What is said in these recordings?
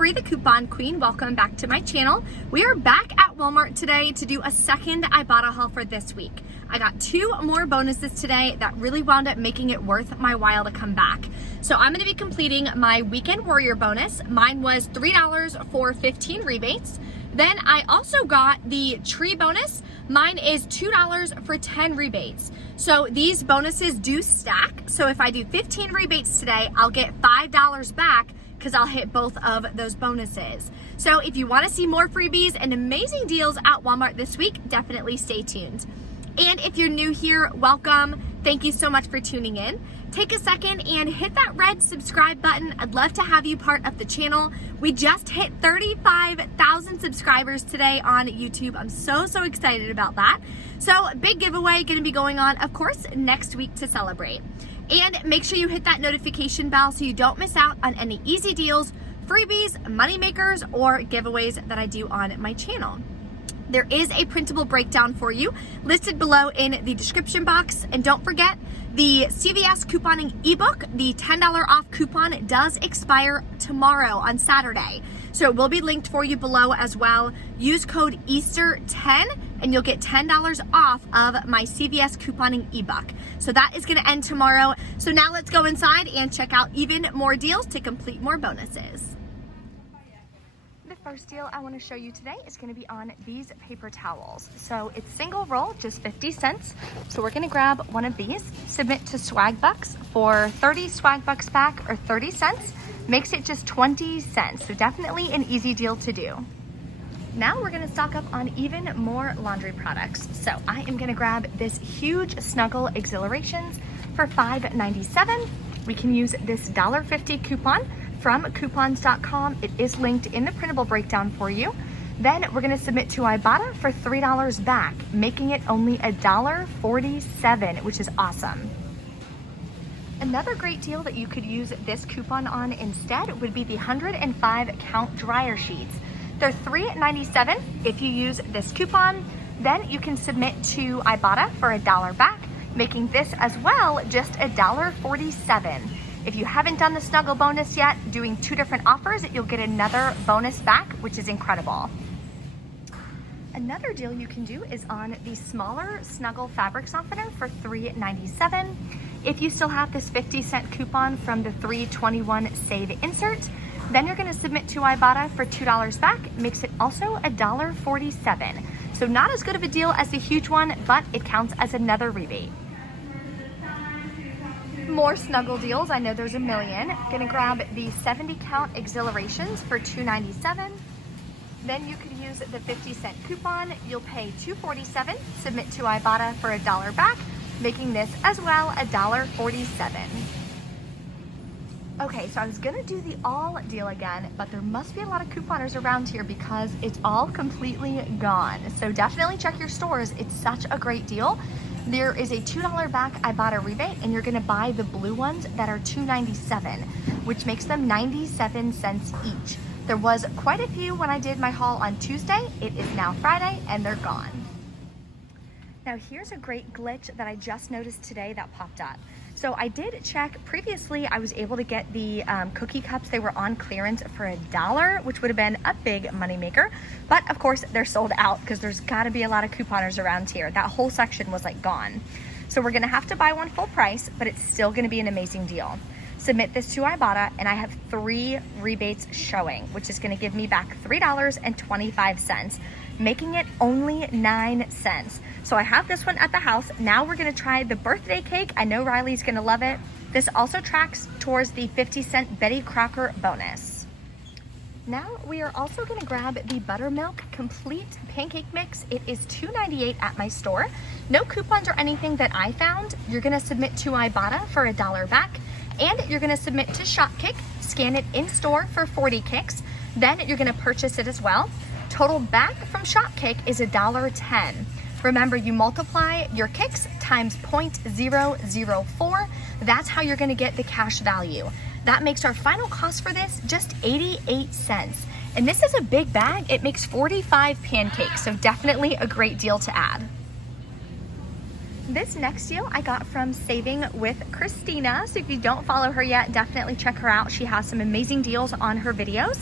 Bree, the Coupon Queen. Welcome back to my channel. We are back at Walmart today to do a second Ibotta haul for this week. I got 2 more bonuses today that really wound up making it worth my while to come back. So I'm going to be completing my Weekend Warrior bonus. Mine was $3 for 15 rebates. Then I also got the Tree bonus. Mine is $2 for 10 rebates. So these bonuses do stack. So if I do 15 rebates today, I'll get $5 back because I'll hit both of those bonuses. So if you want to see more freebies and amazing deals at Walmart this week, definitely stay tuned. And if you're new here, welcome. Thank you so much for tuning in. Take a second and hit that red subscribe button. I'd love to have you part of the channel. We just hit 35,000 subscribers today on YouTube. I'm so excited about that. So big giveaway going to be going on, of course, next week to celebrate. And make sure you hit that notification bell so you don't miss out on any easy deals, freebies, money makers, or giveaways that I do on my channel. There is a printable breakdown for you listed below in the description box. And don't forget, the CVS couponing ebook, the $10 off coupon, does expire tomorrow on Saturday. So it will be linked for you below as well. Use code EASTER10 and you'll get $10 off of my CVS couponing ebook. So that is gonna end tomorrow. So now let's go inside and check out even more deals to complete more bonuses. The first deal I want to show you today is going to be on these paper towels. So it's single roll, just 50 cents. So we're going to grab one of these, submit to Swagbucks for 30 Swagbucks back or 30 cents. Makes it just 20 cents. So definitely an easy deal to do. Now we're going to stock up on even more laundry products. So I am going to grab this huge Snuggle Exhilarations for $5.97. We can use this $1.50 coupon from coupons.com. It is linked in the printable breakdown for you. Then we're going to submit to Ibotta for $3 back, making it only $1.47, which is awesome. Another great deal that you could use this coupon on instead would be the 105 count dryer sheets. They're $3.97 if you use this coupon. Then you can submit to Ibotta for $1 back, making this as well just $1.47. If you haven't done the Snuggle bonus yet, doing 2 different offers, you'll get another bonus back, which is incredible. Another deal you can do is on the smaller Snuggle fabric softener for $3.97. If you still have this 50-cent coupon from the $3.21 save insert, then you're going to submit to Ibotta for $2 back. Makes it also $1.47. So not as good of a deal as the huge one, but it counts as another rebate. More Snuggle deals. I know there's a million. Gonna grab the 70 count Exhilarations for $2.97. Then you could use the 50-cent coupon. You'll pay $2.47. Submit to Ibotta for $1 back, making this as well $1.47. Okay, so I was gonna do the all deal again, but there must be a lot of couponers around here because it's all completely gone. So definitely check your stores. It's such a great deal. There is a $2 back Ibotta rebate, and you're gonna buy the blue ones that are $2.97, which makes them 97 cents each. There was quite a few when I did my haul on Tuesday. It is now Friday, and they're gone. Now here's a great glitch that I just noticed today that popped up. So I did check previously, I was able to get the cookie cups. They were on clearance for $1, which would have been a big moneymaker. But of course they're sold out because there's gotta be a lot of couponers around here. That whole section was like gone. So we're gonna have to buy one full price, but it's still gonna be an amazing deal. Submit this to Ibotta and I have 3 rebates showing, which is gonna give me back $3.25, making it only 9 cents. So I have this one at the house. Now we're gonna try the birthday cake. I know Riley's gonna love it. This also tracks towards the 50-cent Betty Crocker bonus. Now we are also gonna grab the Buttermilk Complete Pancake Mix. It is $2.98 at my store. No coupons or anything that I found. You're gonna submit to Ibotta for $1 back, and you're gonna submit to Shopkick, scan it in store for 40 kicks. Then you're gonna purchase it as well. Total back from Shopkick is $1.10. Remember, you multiply your kicks times 0.004. That's how you're gonna get the cash value. That makes our final cost for this just 88 cents. And this is a big bag. It makes 45 pancakes, so definitely a great deal to add. This next deal I got from Saving with Christina. So if you don't follow her yet, definitely check her out. She has some amazing deals on her videos.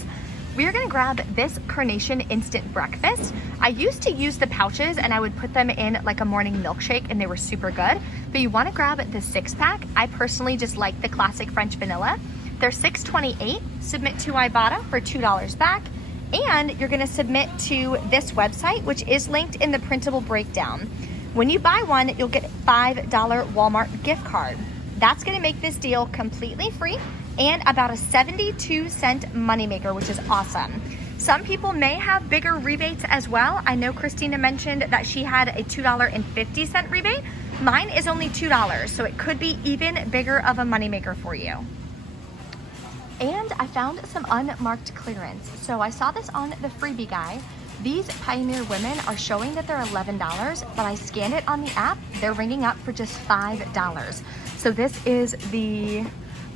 we are gonna grab this Carnation instant breakfast. I used to use the pouches and I would put them in like a morning milkshake and they were super good, but you wanna grab the 6-pack. I personally just like the classic French vanilla. They're $6.28. Submit to Ibotta for $2 back. And you're gonna submit to this website, which is linked in the printable breakdown. When you buy one, you'll get a $5 Walmart gift card. That's gonna make this deal completely free and about a 72-cent moneymaker, which is awesome. Some people may have bigger rebates as well. I know Christina mentioned that she had a $2.50 rebate. Mine is only $2, so it could be even bigger of a moneymaker for you. And I found some unmarked clearance. So I saw this on the freebie guy. These Pioneer women are showing that they're $11, but I scanned it on the app. They're ringing up for just $5. So this is the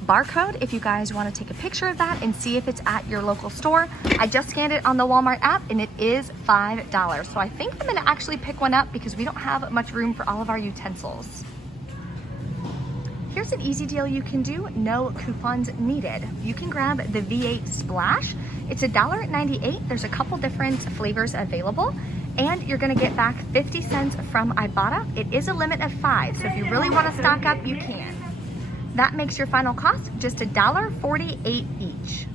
barcode if you guys want to take a picture of that and see if it's at your local store. I just scanned it on the Walmart app and it is $5. So I think I'm gonna actually pick one up because we don't have much room for all of our utensils. Here's an easy deal you can do, no coupons needed. You can grab the V8 Splash. It's $1.98. There's a couple different flavors available and you're gonna get back 50 cents from Ibotta. It is a limit of 5, so if you really wanna stock up, you can. That makes your final cost just $1.48 each.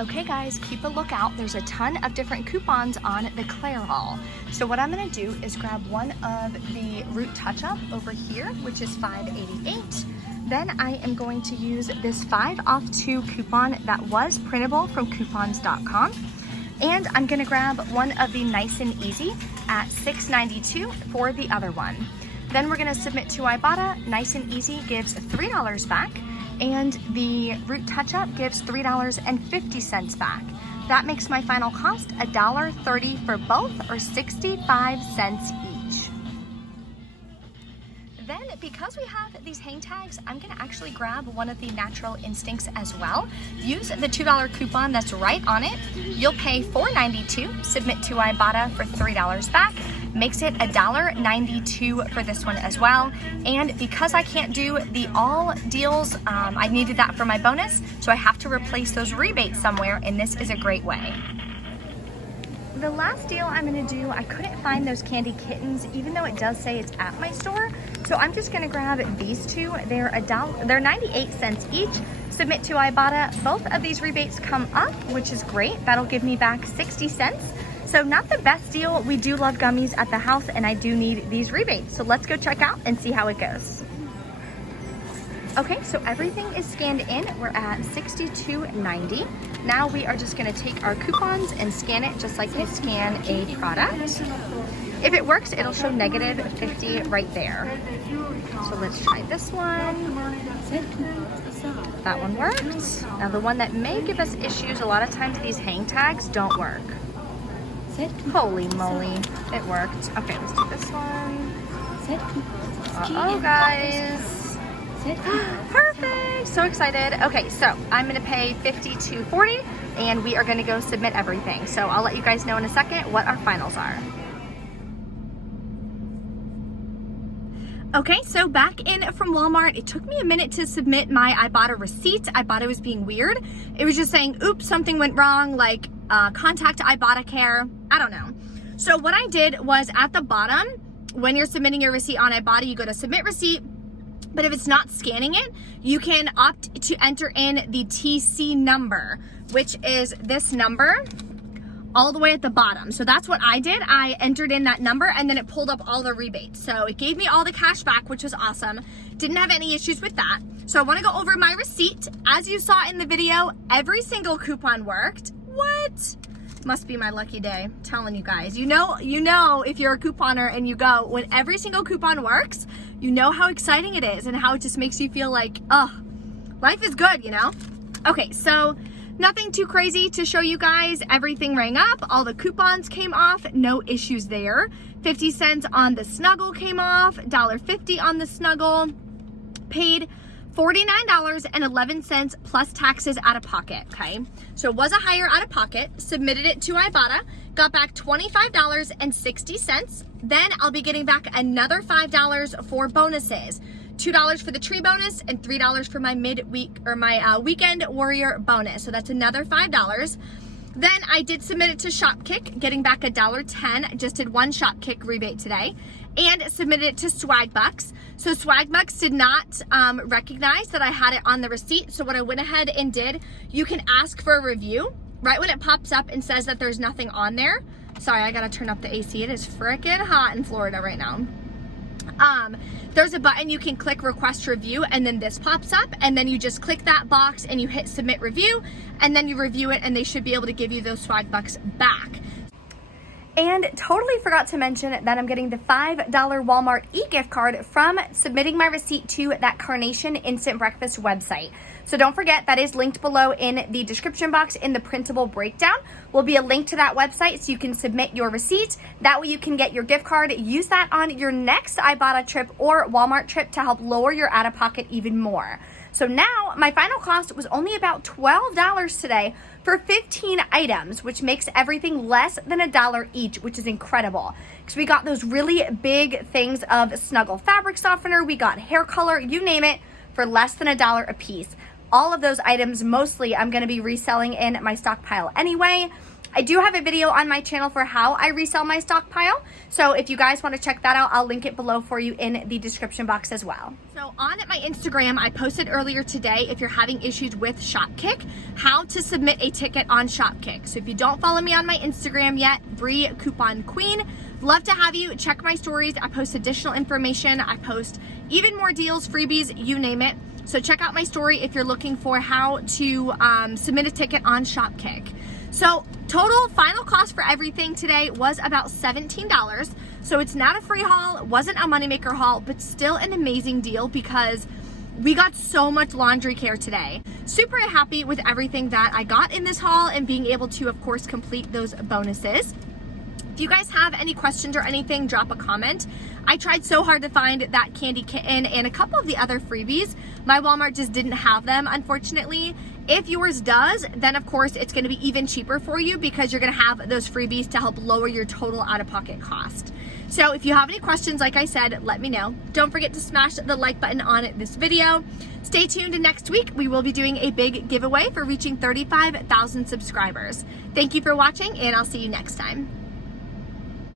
Okay guys, keep a lookout. There's a ton of different coupons on the Claire haul. So what I'm gonna do is grab one of the Root Touch-Up over here, which is $5.88. Then I am going to use this 5 off 2 coupon that was printable from coupons.com. And I'm gonna grab one of the Nice and Easy at $6.92 for the other one. Then we're gonna submit to Ibotta. Nice and Easy gives $3 back, and the Root Touch-Up gives $3.50 back. That makes my final cost $1.30 for both, or 65 cents each. Then, because we have these hang tags, I'm gonna actually grab one of the Natural Instincts as well. Use the $2 coupon that's right on it. You'll pay $4.92, submit to Ibotta for $3 back. Makes it $1.92 for this one as well. And because I can't do the all deals, I needed that for my bonus, so I have to replace those rebates somewhere, and this is a great way. The last deal I'm gonna do, I couldn't find those candy kittens, even though it does say it's at my store. So I'm just gonna grab these two. They're 98 cents each. Submit to Ibotta. Both of these rebates come up, which is great. That'll give me back 60 cents. So not the best deal. We do love gummies at the house and I do need these rebates. So let's go check out and see how it goes. Okay, so everything is scanned in. We're at $62.90. Now we are just gonna take our coupons and scan it just like you scan a product. If it works, it'll show negative 50 right there. So let's try this one. That one worked. Now the one that may give us issues, a lot of times these hang tags don't work. Holy moly, it worked. Okay, let's do this one. Uh-oh, guys. Perfect, so excited. Okay, so I'm gonna pay $52.40 and we are gonna go submit everything. So I'll let you guys know in a second what our finals are. Okay, so back in from Walmart. It took me a minute to submit my Ibotta receipt. Ibotta was being weird. It was just saying, oops, something went wrong, like contact Ibotta Care. I don't know. So what I did was at the bottom, when you're submitting your receipt on Ibotta, you go to submit receipt. But if it's not scanning it, you can opt to enter in the TC number, which is this number all the way at the bottom. So that's what I did. I entered in that number and then it pulled up all the rebates. So it gave me all the cash back, which was awesome. Didn't have any issues with that. So I want to go over my receipt. As you saw in the video, every single coupon worked. What? Must be my lucky day. I'm telling you guys. You know if you're a couponer and you go, when every single coupon works, you know how exciting it is and how it just makes you feel like, oh, life is good, you know? Okay, so nothing too crazy to show you guys. Everything rang up. All the coupons came off. No issues there. 50 cents on the Snuggle came off. $1.50 on the Snuggle. Paid $49.11 plus taxes out of pocket, okay? So it was a higher out of pocket. Submitted it to Ibotta. Got back $25.60. Then I'll be getting back another $5 for bonuses. $2 for the tree bonus and $3 for my midweek or my weekend warrior bonus. So that's another $5. Then I did submit it to Shopkick, getting back $1.10. I just did one Shopkick rebate today, and submitted it to Swagbucks. So Swagbucks did not recognize that I had it on the receipt. So what I went ahead and did, you can ask for a review right when it pops up and says that there's nothing on there. Sorry, I gotta turn up the AC. It is freaking hot in Florida right now. There's a button you can click request review, and then this pops up, and then you just click that box and you hit submit review, and then you review it, and they should be able to give you those Swagbucks back. And totally forgot to mention that I'm getting the $5 Walmart e-gift card from submitting my receipt to that Carnation instant breakfast website. So don't forget, that is linked below in the description box in the printable breakdown. Will be a link to that website so you can submit your receipt. That way you can get your gift card. Use that on your next Ibotta trip or Walmart trip to help lower your out-of-pocket even more. So now my final cost was only about $12 today for 15 items, which makes everything less than $1 each, which is incredible. Because we got those really big things of Snuggle fabric softener, we got hair color, you name it, for less than $1 a piece. All of those items, mostly, I'm going to be reselling in my stockpile anyway. I do have a video on my channel for how I resell my stockpile. So if you guys want to check that out, I'll link it below for you in the description box as well. So on my Instagram, I posted earlier today, if you're having issues with Shopkick, how to submit a ticket on Shopkick. So if you don't follow me on my Instagram yet, Bree Coupon Queen, love to have you. Check my stories. I post additional information. I post even more deals, freebies, you name it. So check out my story if you're looking for how to submit a ticket on Shopkick. So total final cost for everything today was about $17. So it's not a free haul, it wasn't a moneymaker haul, but still an amazing deal because we got so much laundry care today. Super happy with everything that I got in this haul and being able to, of course, complete those bonuses. If you guys have any questions or anything, drop a comment. I tried so hard to find that candy kitten and a couple of the other freebies. My Walmart just didn't have them, unfortunately. If yours does, then of course it's gonna be even cheaper for you because you're gonna have those freebies to help lower your total out-of-pocket cost. So if you have any questions, like I said, let me know. Don't forget to smash the like button on this video. Stay tuned next week. We will be doing a big giveaway for reaching 35,000 subscribers. Thank you for watching, and I'll see you next time.